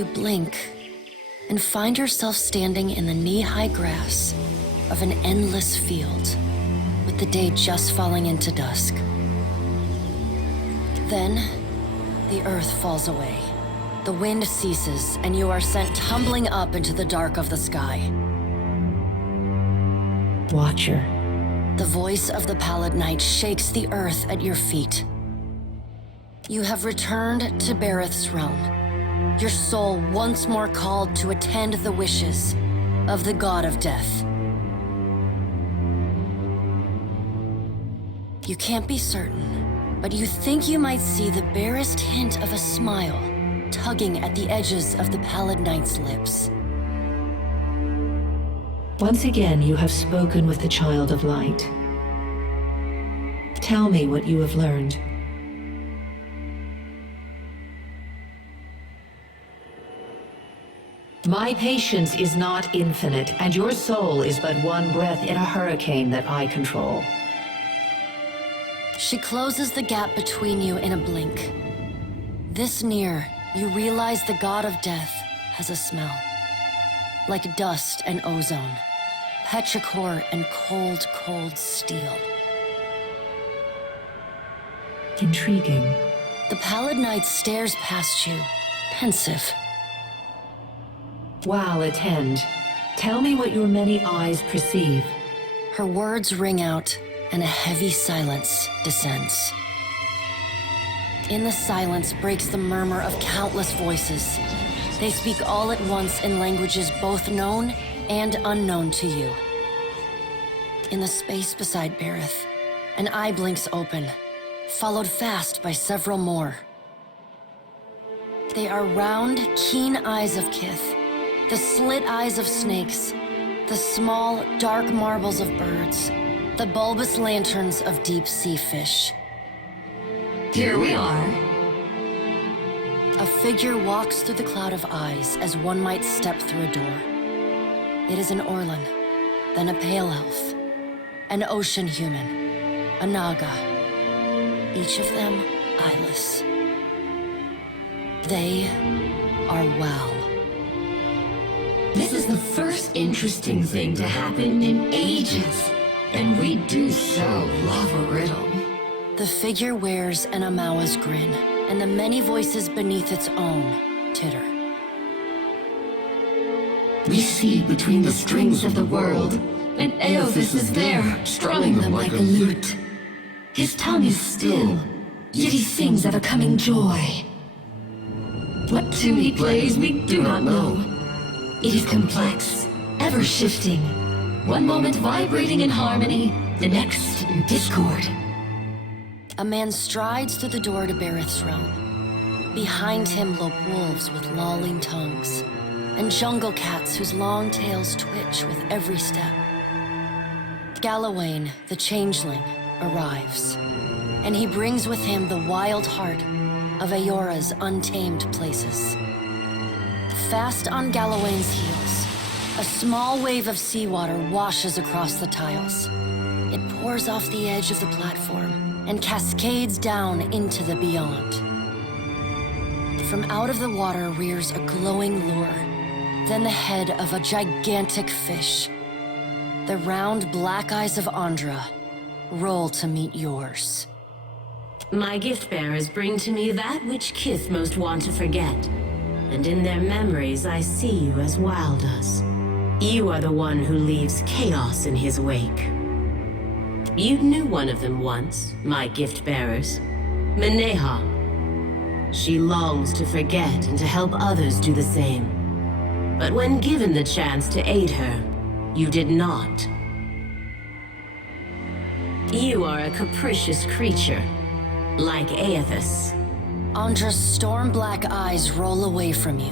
You blink and find yourself standing in the knee-high grass of an endless field, with the day just falling into dusk. Then, the earth falls away. The wind ceases, and you are sent tumbling up into the dark of the sky. Watcher. The voice of the Pallid Knight shakes the earth at your feet. You have returned to Berath's realm, your soul once more called to attend the wishes of the God of Death. You can't be certain, but you think you might see the barest hint of a smile tugging at the edges of the Pallid Knight's lips. Once again, you have spoken with the Child of Light. Tell me what you have learned. My patience is not infinite, and your soul is but one breath in a hurricane that I control. She closes the gap between you in a blink. This near, you realize the God of Death has a smell. Like dust and ozone, petrichor and cold, cold steel. Intriguing. The Pallid Knight stares past you, pensive. Wael, attend. Tell me what your many eyes perceive. Her words ring out, and a heavy silence descends. In the silence breaks the murmur of countless voices. They speak all at once in languages both known and unknown to you. In the space beside Berath, an eye blinks open, followed fast by several more. They are round, keen eyes of Kith, the slit eyes of snakes, the small, dark marbles of birds, the bulbous lanterns of deep-sea fish. Here we are. A figure walks through the cloud of eyes as one might step through a door. It is an Orlan, then a pale elf, an ocean human, a Naga, each of them eyeless. They are Wael. This is the first interesting thing to happen in ages, and we do so love a riddle. The figure wears an Amawa's grin, and the many voices beneath its own titter. We see between the strings of the world, and Eothas is there, strumming them like a lute. His tongue is still, yet he sings of a coming joy. What tune he plays, we do not know. It is complex, ever-shifting. One moment vibrating in harmony, the next in discord. A man strides through the door to Berath's realm. Behind him lope wolves with lolling tongues, and jungle cats whose long tails twitch with every step. Galawain, the changeling, arrives, and he brings with him the wild heart of Eora's untamed places. Fast on Galawain's heels, a small wave of seawater washes across the tiles. It pours off the edge of the platform and cascades down into the beyond. From out of the water rears a glowing lure, then the head of a gigantic fish. The round black eyes of Ondra roll to meet yours. My gift-bearers bring to me that which Kith most want to forget, and in their memories I see you as Wael does. You are the one who leaves chaos in his wake. You knew one of them once, my gift-bearers, Meneha. She longs to forget and to help others do the same. But when given the chance to aid her, you did not. You are a capricious creature, like Eothas. Ondra's storm-black eyes roll away from you.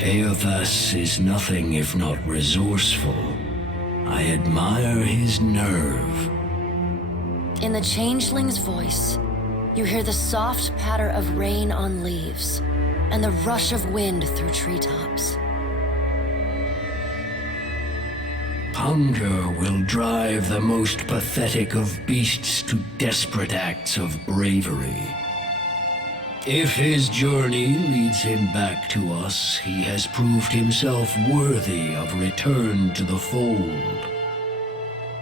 Eothas is nothing if not resourceful. I admire his nerve. In the changeling's voice, you hear the soft patter of rain on leaves and the rush of wind through treetops. Hunger will drive the most pathetic of beasts to desperate acts of bravery. If his journey leads him back to us, he has proved himself worthy of return to the fold.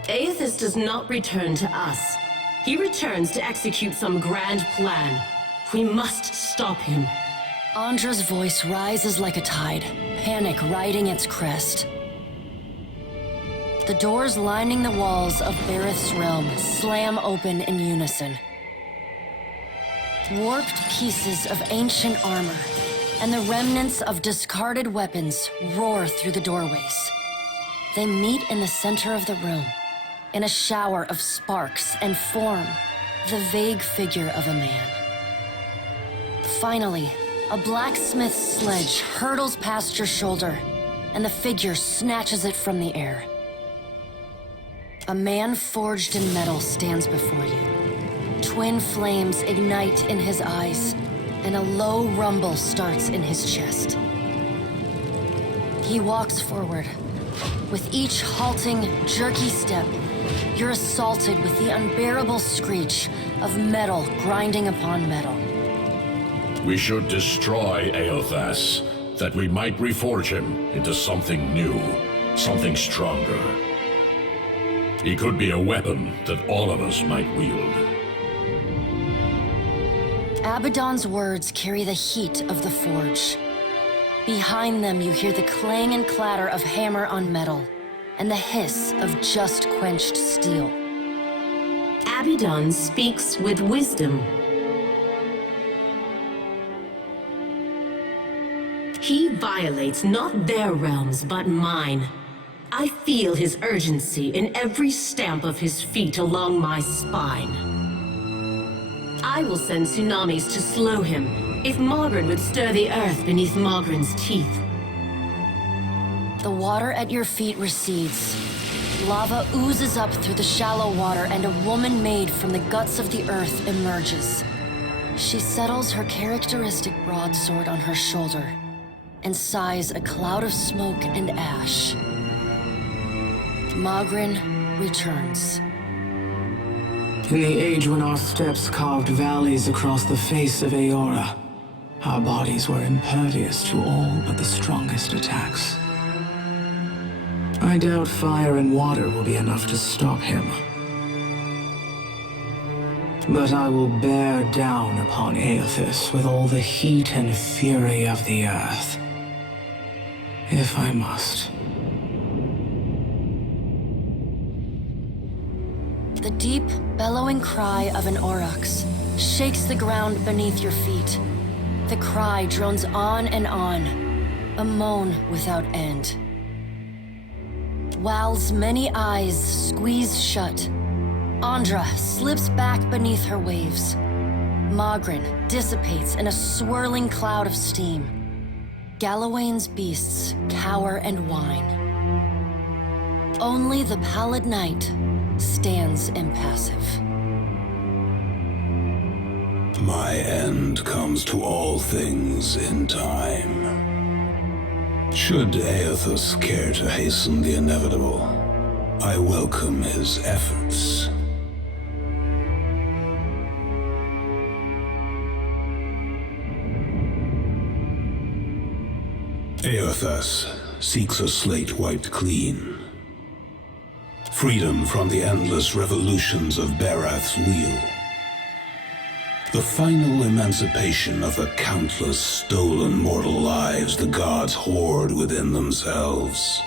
Aethys does not return to us. He returns to execute some grand plan. We must stop him. Ondra's voice rises like a tide, panic riding its crest. The doors lining the walls of Berath's realm slam open in unison. Warped pieces of ancient armor and the remnants of discarded weapons roar through the doorways. They meet in the center of the room, in a shower of sparks, and form the vague figure of a man. Finally, a blacksmith's sledge hurtles past your shoulder, and the figure snatches it from the air. A man forged in metal stands before you. Twin flames ignite in his eyes, and a low rumble starts in his chest. He walks forward. With each halting, jerky step, you're assaulted with the unbearable screech of metal grinding upon metal. We should destroy Aethys, that we might reforge him into something new, something stronger. He could be a weapon that all of us might wield. Abydon's words carry the heat of the forge. Behind them you hear the clang and clatter of hammer on metal, and the hiss of just quenched steel. Abydon speaks with wisdom. He violates not their realms, but mine. I feel his urgency in every stamp of his feet along my spine. I will send tsunamis to slow him, if Magran would stir the earth beneath Magran's teeth. The water at your feet recedes. Lava oozes up through the shallow water, and a woman made from the guts of the earth emerges. She settles her characteristic broadsword on her shoulder, and sighs a cloud of smoke and ash. Magran returns. In the age when our steps carved valleys across the face of Eora, our bodies were impervious to all but the strongest attacks. I doubt fire and water will be enough to stop him. But I will bear down upon Aethys with all the heat and fury of the earth. If I must. The deep, bellowing cry of an aurochs shakes the ground beneath your feet. The cry drones on and on, a moan without end. Wael's many eyes squeeze shut. Ondra slips back beneath her waves. Magran dissipates in a swirling cloud of steam. Galawain's beasts cower and whine. Only the pallid night stands impassive. My end comes to all things in time. Should Aethys care to hasten the inevitable, I welcome his efforts. Aethys seeks a slate wiped clean. Freedom from the endless revolutions of Berath's wheel. The final emancipation of the countless stolen mortal lives the gods hoard within themselves.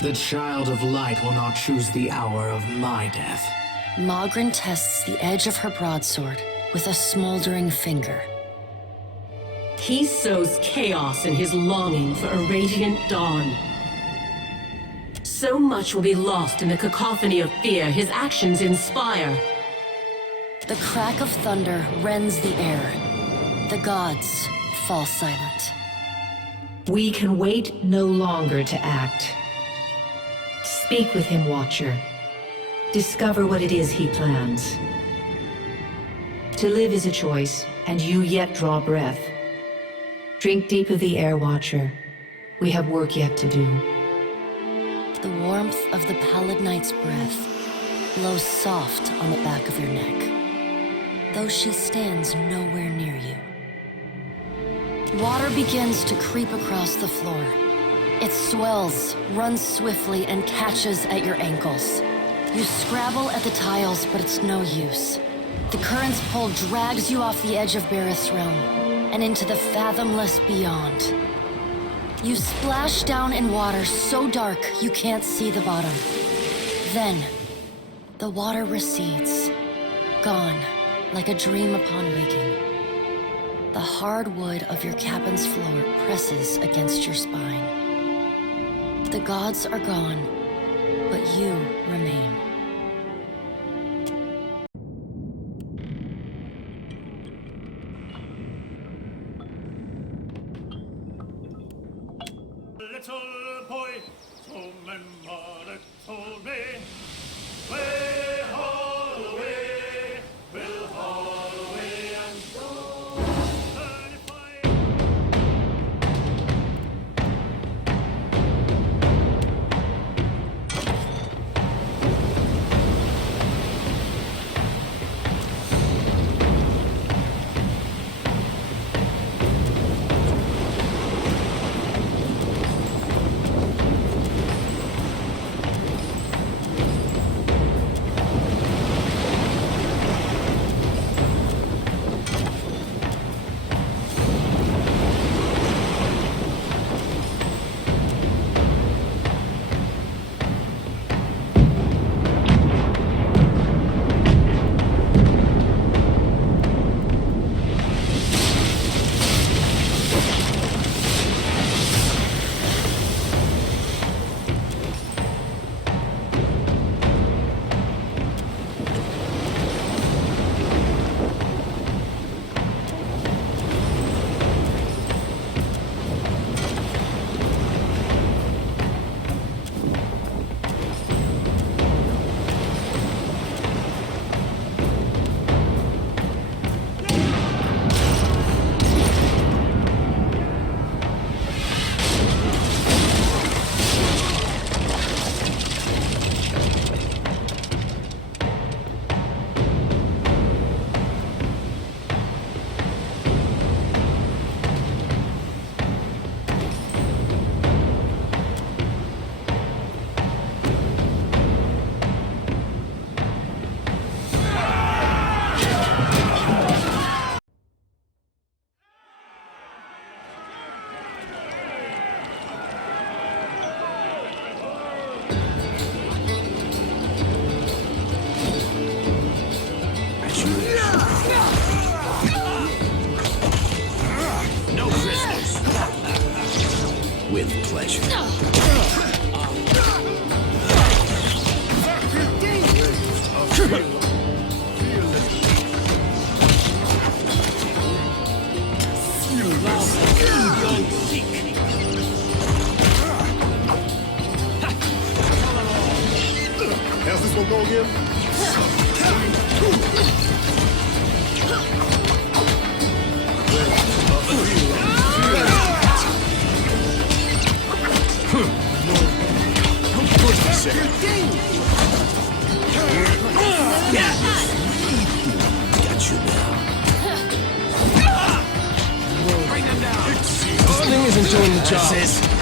The child of light will not choose the hour of my death. Magran tests the edge of her broadsword with a smoldering finger. He sows chaos in his longing for a radiant dawn. So much will be lost in the cacophony of fear his actions inspire. The crack of thunder rends the air. The gods fall silent. We can wait no longer to act. Speak with him, Watcher. Discover what it is he plans. To live is a choice, and you yet draw breath. Drink deep of the air, Watcher. We have work yet to do. The warmth of the pallid night's breath blows soft on the back of your neck. though she stands nowhere near you. Water begins to creep across the floor. It swells, runs swiftly, and catches at your ankles. You scrabble at the tiles, but it's no use. The current's pull drags you off the edge of Berath's realm, and into the fathomless beyond. You splash down in water so dark you can't see the bottom. Then, the water recedes, gone like a dream upon waking. The hard wood of your cabin's floor presses against your spine. The gods are gone, but you remain. Little boy, remember it told me, way haul away, we'll haul away and go. 35. With pleasure. How's this one go again? Got you now. Bring them down. This thing isn't doing the job.